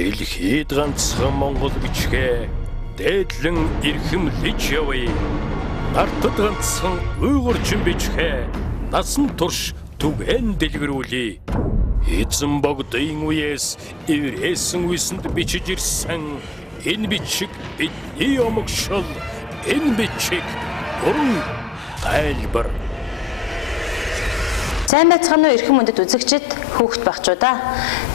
Дэлхийд ганцхан Монгол бичгээ дээдлэн эрхэмлэж явъя. Нартад ганцхан уйгурчин бичгээ насан турш түгээн дэлгэрүүлье. Эзэн богдын үеэс эврээсэн үсэнд бичиж ирсэн энэ бичиг бидний омогшол, энэ бичиг бүрэн тайлбар. Сайн байцгаана уу эрхэм мөндөд үзэгчид, хүүхэд багчуудаа.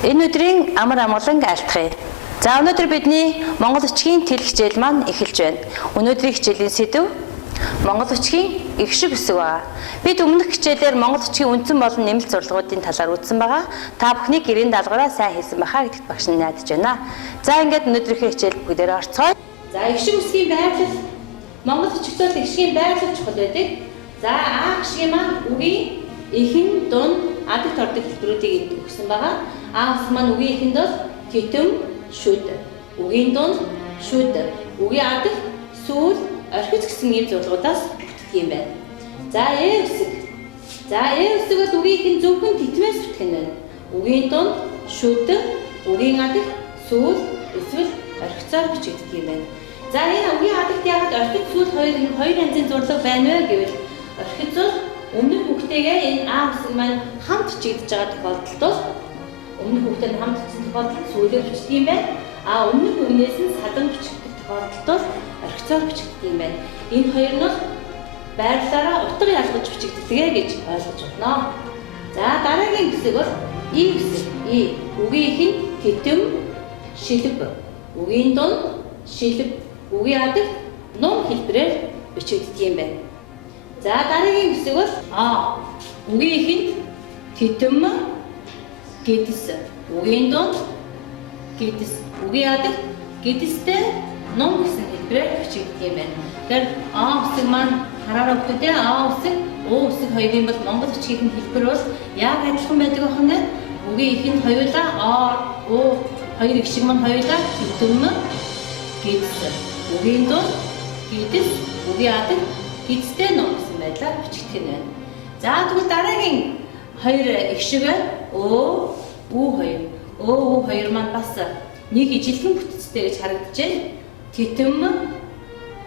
Энэ өдрийн амар амгалан айлтгая. За өнөөдөр бидний Монгол бичгийн тэл хичээл маань эхэлж байна. Өнөөдрийн хичээлийн сэдэв Монгол бичгийн их шиг үсэг байна. Бид өмнөх хичээлээр Монгол бичгийн үндсэн болон нэмэлт сурлагуудын талаар үзсэн байгаа. Та бүхний гэрийн даалгавраа сайн хийсэн байхаа гэдэгт багш нь найдаж байна. За ингээд өнөөдрийнхээ хичээл бүгдээрээ орцгоё. За их шиг үсгийн байрлал Монгол бичгтээ их шигийн байрлал чухал байдаг. За А гişгийн маань үгийн эхэн, дун, адагт ордог хэлбэрүүдийг өгсөн байгаа. А ус маань үгийн эхэнд бол тэтэм, шүд, үгийн дун, шүд, үгийн адагт сүүл, орхиц гэсэн ийм зургуудаас бүтдэг юм байна. За Э үсэг. За Э үсэг бол үгийн эхэнд зөвхөн тэтмээс бүтэх нь байна. Үгийн дун, шүд, үгийн адагт сүүл, эсвэл орхицоор бичигддэг юм байна. За энэ үгийн адагт яагаад орхиц, сүүл хоёр янзын зурлаг байна вэ гэвэл орхиц бол өмнөх хүүхдтэйгээ энэ А үсэг маань хамт бичигдэж байгаа тохиолдолд бол өмнөх хүүхдэд хамт бичсэн тохиолдолд сүүлээр бичдэг юм байна. А өмнөх үгнээс нь садан бичигдэх тохиолдолд бол орхицоор бичигддэг юм байна. Энэ хоёр нь байрлалаараа утга ялгаж бичигддэг гэж ойлгож байна. За дараагийн үсэг бол И үсэг. И үгийн эхэнд тэтэм, шилб, үгийн дун, шилб, үгийн адагт ном хэлбэрээр бичигддэг юм байна. За дараагийн үсэг бол А. Үгийн эхэнд тэтэм, гэдэс, үгийн дунд, гэдэс, үгийн адагт гэдэстэй ном гэсэн хэлбэрээр бичигддэг юм байна. Тэгэхээр А үсэг маань хараараа өгдөө А үсэг, О үсэг хоёрын бол Монгол бичгийн хэлбэр бол яг адилхан байдаг байна. Үгийн эхэнд хоёулаа А, О хоёр их шиг маань хоёулаа тэтэм, гэдэс, үгийн дунд, гэдэс, үгийн адагт гэдэстэй ном гэсэн байдлаар бичигдэх нь байна. За тэгвэл дараагийн хоёр их шиг байна. Өө, Ү хоёр. Өө, Ү хоёр маань бас нэг ижилхэн бүтцтэй гэж харагдаж байна. Тэтэм,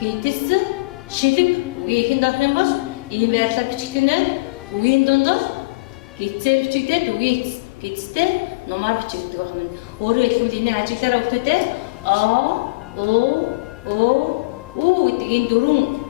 гэдэс, шилэг үгийн эхэнд орох юм бол ийм байдлаар бичигдэх нь байна. Үгийн дунд бол гэдэсээр бичигдээд үгийн гэдэстэй номоор бичигддэг байна. Өөрөөр хэлбэл энэ ажиглаараа өгдөөтэй А, О, Ү гэдэг энэ дөрвөн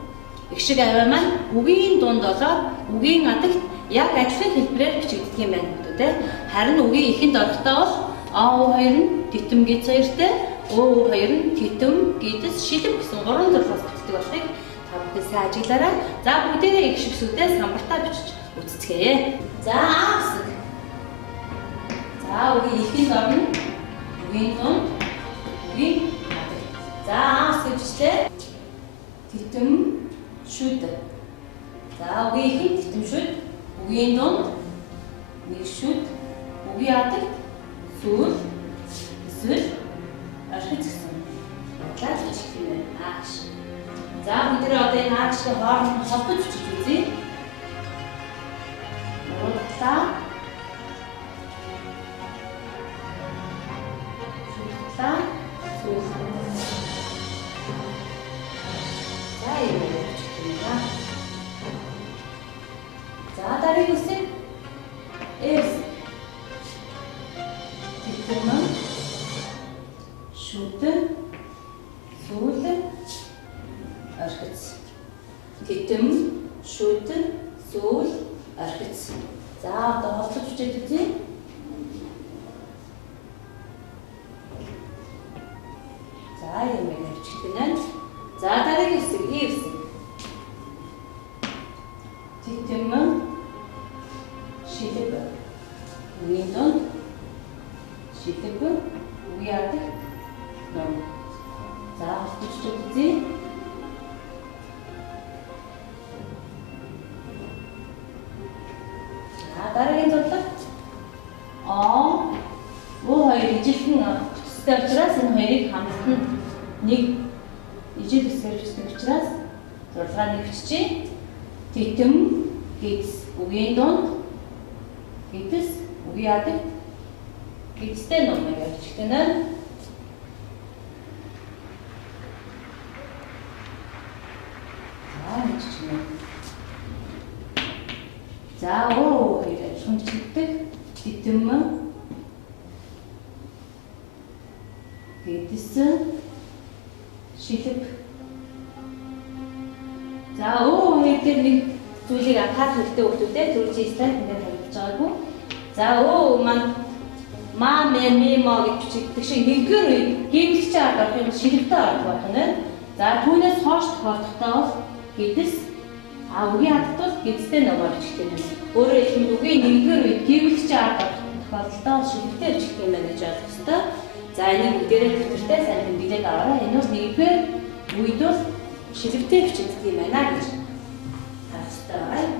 их шиг аваа маань үгийн дунд болоод үгийн адагт яг адилхан хэлбэрээр бичигддэг юм байна гэдэг тийм. Харин үгийн эхэнд орохдоо бол А, О хоёр нь тэтэм гэдэс хоёртой, О хоёр нь тэтэм гэдэс шилэг гэсэн гурван зурлаас бүтдэг болохыг та бүхэн сайн ажиглаарай. За бүгдээрээ их шиг сүдээ самбартаа бичиж үцэцгээе. За А үсэг. За үгийн эхэнд орно. Үгийн дунд, үгийн адагт. За А үсэг бичлээ. Тэтэм, шүд. За үгийн эхэнд тэтэм шүд, үгийн дунд нэг шүд, үгийн адагт сүүл, эсвэл орхиц гэсэн байдлаар бичигдэх юм байна. А гэж. За бүгдээ одоо энэ А гişгийн хооронд холбож бичиж үзье. Уралдаа. Шүдтаа, сүүл. За юм. За дараагийн үсэг С. Тэтэм, шүд, сүүл, орхиц. Тэтэм, шүд, сүүл, орхиц. За одоо холбож бичиж үзье. За юм бичигдэх нь. За дараагийн үсэг И үсэг. Тэтэм, шилэг, үгийн дунд, шилэг, үгийн адагт ном. За холбож үзье. За дараагийн зурлал А, О хоёр ижилхэн бүтцтэй учраас энэ хоёрыг хамтан нэг ижил үсгээр бичсэн учраас зургаа нэг бичиж тэтэм, гэдэс, үгийн дунд, гэдэс, үгийн адагт гэдэстэй ном гэж бичдэг нь. титэм гэдэс шилэг. За хоёр дээр нэг зүйлийг анхаарах хэрэгтэй хүмүүстэй түрүүчийн слайд дээр тавьж байгаагүй. За маань мэ гэж бичигдэх шиг нэгдүгээр үед гимлэгчийн арга орох юм шилэгтэй арга болох нь. За түүнээс хойш тохиолдохдоо бол гэдэс үгийн хадгалт бол гэдэстэй ногоо бичигдэх юм. Өөрөөр хэлбэл үгийн нэгдүгээр үед гимлэгчийн арга орох тохиолдолд шилэгтэй бичигдэх юм байна гэж ойлгох хэрэгтэй. За энийг бүгдээрээ төвчөртэй сайн тэмдэглээд аваарай. Энэ бол нэгдүгээр үед бол шилэгтэй бичигдэх юм байна гэж харах хэрэгтэй байна.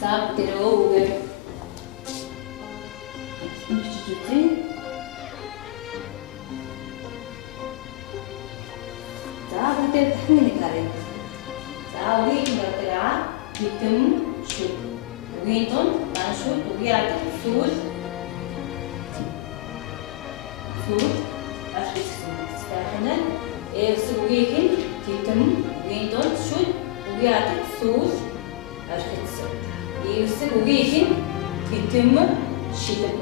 За бүгдээрээ үгээр бичиж үзье. За бүгдээ дахин нэг харъя. За үгийн дотроо титэм шүд. Үгийн донд дан шүд үгийн ард сүүл архиссэн. Эвс үгийн титэм үгийн донд шүд үгийн ард сүүл архиссэн. Эвс үгийн титэм шилэг.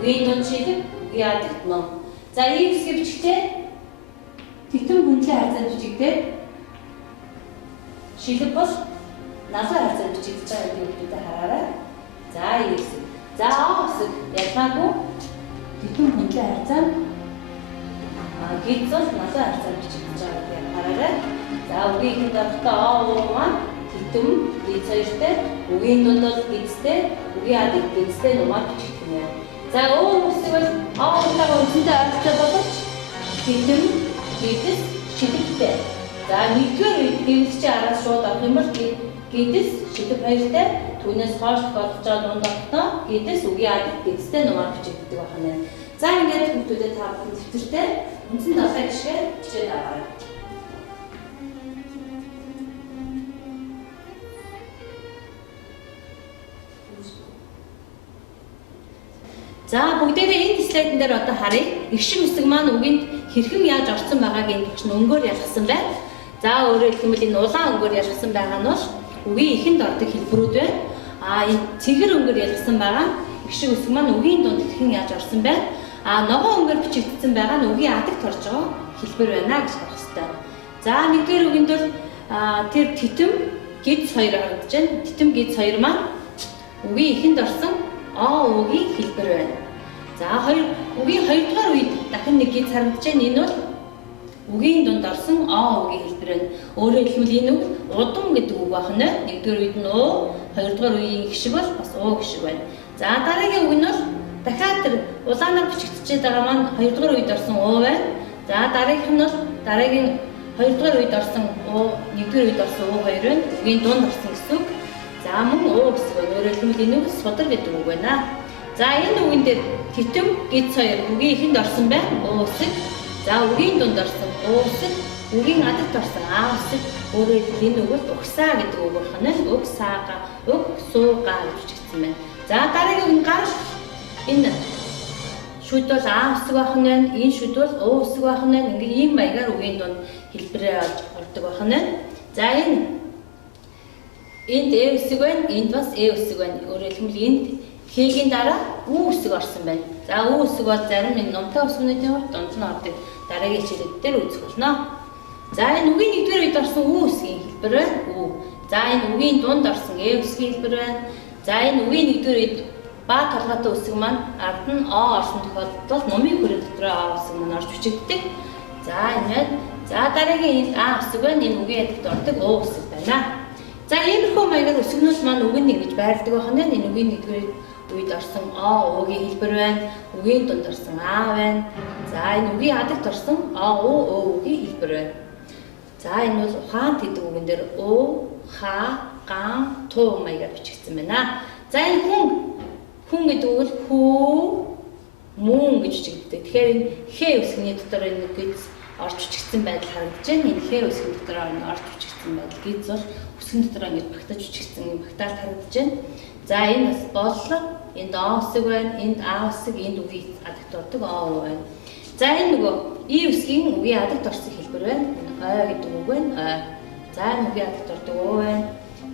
Үгийн донд шилэг үгийн ард ном. За эвс гэвчтэй титэм хүнлээ харьцан бичигдээ шилэг бол насаар харьцан бичигдэж байгаа гэдгийг хараарай. За эвс. За оосыг ялгаагүй титэм хүнлээ харьцан гэтэл насаар харьцан бичигдэж байгаа гэдгийг хараарай. За үгийн дотроо маань титэм гэц хоёртой үгийн донд бол гэцтэй үгийн ард гэцтэй нумаар бичигдэх юм байна. За үсэг бол уутайгаа үндсэндээ ойролцоо боловч титэм гэдэс шилэгтэй. За нэгдүгээр үед гимлэгчийн араас шууд авах юм бол гэдэс шилэг хоёртой түүнээс хойш тохиолдож байгаа дунд тогтноо гэдэс үгийн ард гэцтэй нумаар бичигддэг байна. За ингээд хүмүүстэй та бүхэн дэвтэртэй үндсэн далай гişгээ бичээд аваарай. За бүгдээрээ энэ слайдн дээр одоо харъя. Игшин үсэг маань үгэнд хэрхэн яаж орсон байгааг энэ багш нь өнгөөр ялгсан байна. За өөрөөр хэлбэл энэ улаан өнгөөр ялгсан байгаа нь бол үгийн ихэнд ордог хэлбэрүүд байна. Энэ цэгэр өнгөөр ялгсан байгаа игшин үсэг маань үгийн дунд хэрхэн яаж орсон байна. Ногоон өнгөөр бичигдсэн байгаа нь үгийн адагт орж байгаа хэлбэр байна гэж харах хэрэгтэй. За нэгдүгээр үгэнд бол тэр титэм гэц хоёр харагдаж байна. Титэм гэц хоёр маань үгийн ихэнд орсон үгийн хэлбэр байна. За үгийн хоёрдугаар үед дахин нэг гэц харагдаж байна. Энэ бол үгийн дунд орсон үгийн хэлбэр байна. Өөрөөр хэлбэл энэ үг удам гэдэг үг байна. Нэгдүгээр үед нь хоёрдугаар үеийн гişиг бол бас гişиг байна. За дараагийн үг нь бол дахиад тэр улаанаар бичигдчихэд байгаа маань хоёрдугаар үед орсон байна. За дараагийнх нь бол дараагийн хоёрдугаар үед орсон нэгдүгээр үед орсон хоёр байна. Үгийн дунд орсон гэсэн үг. За мөн гэсэн байна. Өөрөөр хэлбэл энэ үг судар гэдэг үг байна. За энэ үгэн дээр титэм гэц хоёр үгийн ихэнд орсон байна. Үсэг. За үгийн дунд орсон үсэг, үгийн адагт орсон үсэг. Өөрөөр хэлбэл энэ үг бол угсаа гэдэг үг байна. Угсаага, угсуугаа гэж бичигдсэн байна. За дараагийн үг гар энэ шүд бол үсэг байх нь байна. Энэ шүд бол үсэг байх нь байна. Ингээд ийм маягаар үгийн дунд хэлбэрээ ордог байх нь байна. За энд үсэг байна. Энд бас үсэг байна. Өөрөөр хэлбэл энд хэгийн дараа үсэг орсон байна. За үсэг бол зарим нэг номтой үсгнүүдийн хувьд дунд нь ордог. Дараагийн хичээлүүд дээр үзэх болно. За энэ үгийн нэгдүгээр үед орсон үсгийн хэлбэр байна. За энэ үгийн дунд орсон үсгийн хэлбэр байна. За энэ үгийн нэгдүгээр үед ба толгойтой үсэг маань ард нь орсон тохиолдолд номын хүрээ дотроо үсэг маань орж бичигддэг. За энэ за дараагийн үсэг байна. Энэ үгийн адагт ордог үсэг байна. За иймэрхүү маягаар үсгнүүд маань үгэнд ингэж байрладаг байна. Энэ үгийн нэгдүгээр үед орсон үгийн хэлбэр байна. Үгийн дунд орсон байна. За энэ үгийн адагт орсон үгийн хэлбэр байна. За энэ бол ухаан гэдэг үгэн дээр ган туу маягаар бичигдсэн байна. За энэ хүн гэдэг үг бол мөн гэж бичигддэг. Тэгэхээр энэ хээ үсгний дотор энэ гэж орж бичигдсэн байдал харагдаж байна. Энэ хээ үсгийн дотор орж бичигдсэн байдал гэж бол үсгийн дотор ингэж багтаж бичигдсэн юм багтаал харагдаж байна. За энэ бас боллоо. Энд үсэг байна. Энд үсэг, энд үгийн адагт ордог байна. За энэ нөгөө үсгийн үгийн адагт орсон хэлбэр байна. Энэ гэдэг үг байна. За энэ үгийн адагт ордог байна.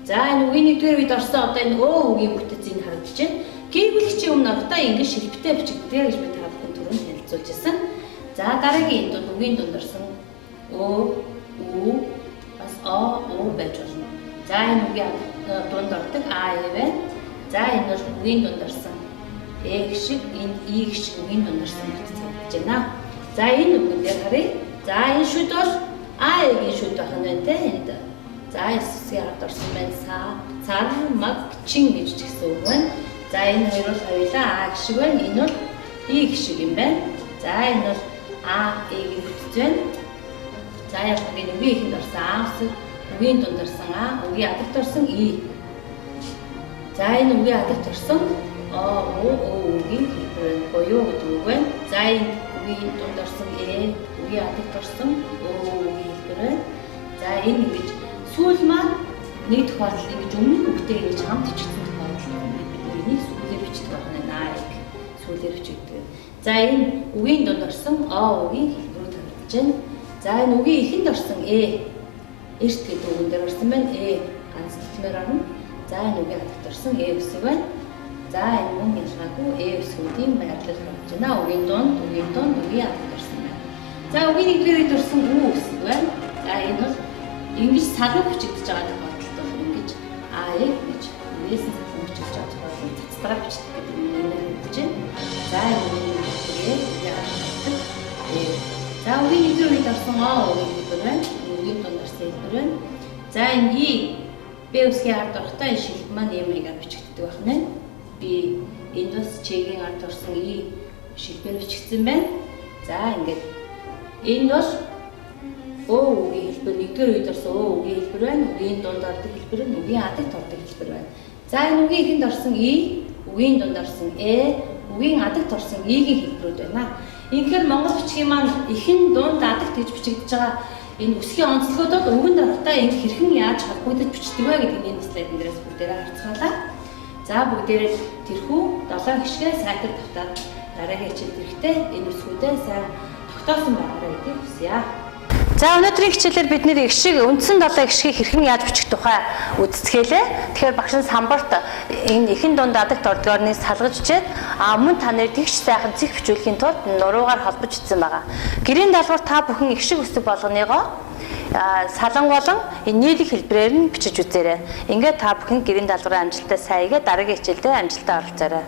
За энэ үгийн нэгдүгээр үед орсон одоо энэ үгийн бүтэц энэ харагдаж байна. Гэвлэгчийн өмнө одоо ингэж шилбэтэй бичигдээ гэж би та бүхэн түрүүнд танилцуулж байсан. За дараагийн дунд үгийн дунд орсон Ö, Ү, бас О, Ө байж болно. За энэ үгийн дунд ордог А, Е байна. За энэ бол үгийн дунд орсон Э шиг, энэ И шиг үгийн дунд орсон гэж санагдаж байна. За энэ үгэн дээр харъя. За энэ шүд бол А, Е-гийн шүд байх нь байна те энд. За эсвсгийн ард орсон байна цар, маг, чин гэж тэгсэн үг байна. За энэ хоёр бол хоёулаа А гişиг байна. Энэ бол И гişиг юм байна. За энэ бол А, Э-гийн бүтц байна. За яг нэг үгийн ихэнд орсон А үсэг, үгийн дунд орсон А, үгийн адагт орсон И. За энэ үгийн адагт орсон О, О, үгийн хэлбэр буюу гэдэг үг байна. За энэ үгийн дунд орсон Э, үгийн адагт орсон О, үгийн хэлбэр байна. За энэ ингэж сүүл маань нэг тохиолдолд ингэж өмнө үгтэй ингэж хамт бичсэн тохиолдолд энийг сүүлээр бичдэг байна. Сүүлээр бичдэг. За энэ үгийн дунд орсон О, үгийн хэлбэрүүд харагдаж байна. За энэ үгийн ихэнд орсон Э, эрт гэдэг үгэн дээр орсон байна. Э ганц тэтмээр орно. За энэ үгийн адагт орсон Э үсэг байна. За энэ мөн ялгаагүй Э үсгүүдийн байрлал болж байна. Үгийн дунд, үгийн адагт орсон байна. За үгийн нэгдүгээр үед орсон Ү үсэг байна. За энэ бол ингэж салгаж бичигдэж байгаа тохиолдолд бол ингэж АЭ гэж нээсэн салгаж бичигдэж байгаа тохиолдолд цацдраа бичдэг гэдэг нь хэлж байна. За энэ за үгийн нэгдүгээр үед орсон О үгийн хэлбэр байна. Үгийн дунд орсон хэлбэр байна. За энэ И Б үсгийн ард орохдоо энэ шилбэг маань ийм маягаар бичигддэг байна. Би энэ бас Ч-ийн ард орсон И шилбэр бичигдсэн байна. За ингээд энэ бол О үгийн хэлбэр нэгдүгээр үед орсон О үгийн хэлбэр байна. Үгийн дунд ордог хэлбэр нь үгийн адагт ордог хэлбэр байна. За энэ үгийн ихэнд орсон И, үгийн дунд орсон Э, үгийн адагт орсон И-гийн хэлбэрүүд байна. Инхээр монгол бичгийн маань ихэн дунд адагт гэж бичигдэж байгаа энэ үсгийн онцлогууд бол үгэнд орохдоо ингэ хэрхэн яаж холбогдож бичдэг вэ гэдгийг энэ слайдын дээрээс бүгдээрээ харцгаалаа. За бүгдээрээ тэрхүү 7 гişгээ сайтар давтаад дараагийн хичээлд ирэхдээ энэ үсгүүдээ сайн тогтоосон байгаарай гэдгийг хүсье. За өнөөдрийн хичээлээр бид нэр их шиг үндсэн 7 гişгийг хэрхэн яаж бичих тухай үздэхээлээ. Тэгэхээр багш нь самбарт энэ ихэн дунд адагт ордгоорны салгаж бичээд мөн та нэр тэгш сайхан цэг бичүүлэхийн тулд нуруугаар холбож бичсэн байгаа. Гэрийн даалгавар та бүхэн их шиг үсэг болгоныгоо салан болон энэ нийлэг хэлбэрээр нь бичиж үзээрэй. Ингээд та бүхэн гэрийн даалгаврын амжилттай саягаа дараагийн хичээлдээ амжилттай оролцоорой.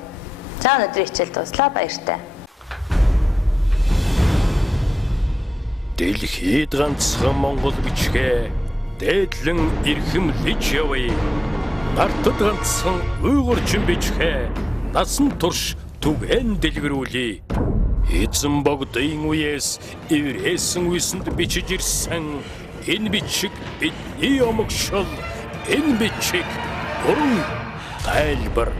За өнөөдрийн хичээл дуслаа, баяртай. Дэлхийд ганцхан Монгол бичгээ дээдлэн эрхэмлэж явъя. Нартад ганцхан уйгурчин бичгээ насан турш түгээн дэлгэрүүлье. Эзэн богдын үеэс эврээсэн үсэнд бичиж ирсэн энэ бичиг бидний омогшол, энэ бичиг бүрэн тайлбар.